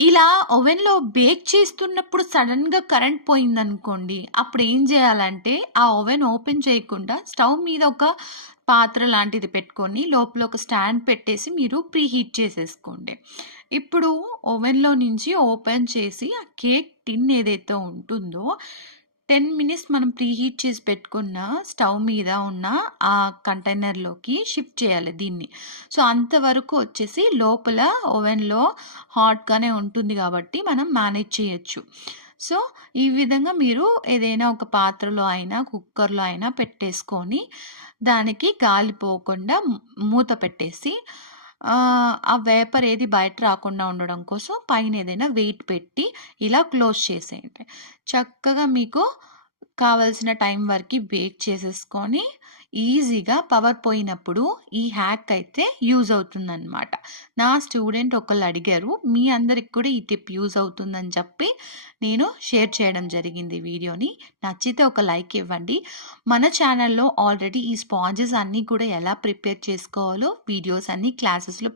ఇలా ఓవెన్‌లో బేక్ చేస్తున్నప్పుడు సడెన్‌గా కరెంట్ పోయిందనుకోండి, అప్పుడేం జేయాలంటే, ఆ ఓవెన్ ఓపెన్ చేయకుండా స్టవ్ మీద ఒక పాత్ర లాంటిది పెట్టుకొని, లోపల ఒక స్టాండ్ పెట్టేసి మీరు ప్రీహీట్ చేసేసుకోండి. ఇప్పుడు ఓవెన్‌లో నుంచి ఓపెన్ చేసి, ఆ కేక్ టిన్ ఏదైతే ఉంటుందో, 10 మినిట్స్ మనం ప్రీహీట్ చేసి పెట్టుకున్న స్టవ్ మీద ఉన్న ఆ కంటైనర్‌లోకి షిఫ్ట్ చేయాలి దీన్ని. సో, అంతవరకు వచ్చేసి లోపల ఓవెన్‌లో హాట్‌గానే ఉంటుంది గాబట్టి మనం మేనేజ్ చేయొచ్చు. సో, ఈ విధంగా మీరు ఏదైనా ఒక పాత్రలో అయినా, కుక్కర్‌లో అయినా పెట్టేసుకొని, దానికి గాలి పోకుండా మూత పెట్టేసి ఆ వేపర్ ఏది బయట రాకుండా ఉండడం కోసం పైన ఏదైనా వెయిట్ పెట్టి ఇలా క్లోజ్ చేసేయండి. చక్కగా మీకు కావాల్సిన టైం వరకి బేక్ చేసేసుకొని ఈజీగా పవర్ పోయినప్పుడు ఈ హ్యాక్ అయితే యూజ్ అవుతుందనమాట. నా స్టూడెంట్ ఒకళ్ళు అడిగారు. మీ అందరికి కూడా ఈ టిప్ యూజ్ అవుతుందని చెప్పి నేను షేర్ చేయడం జరిగింది ఈ వీడియోని. నచ్చితే ఒక లైక్ ఇవ్వండి. మన ఛానల్‌లో ఆల్రెడీ ఈ స్పాంజెస్ అన్నీ కూడా ఎలా ప్రిపేర్ చేసుకోవాలో వీడియోస్ అన్నీ క్లాసెస్‌లో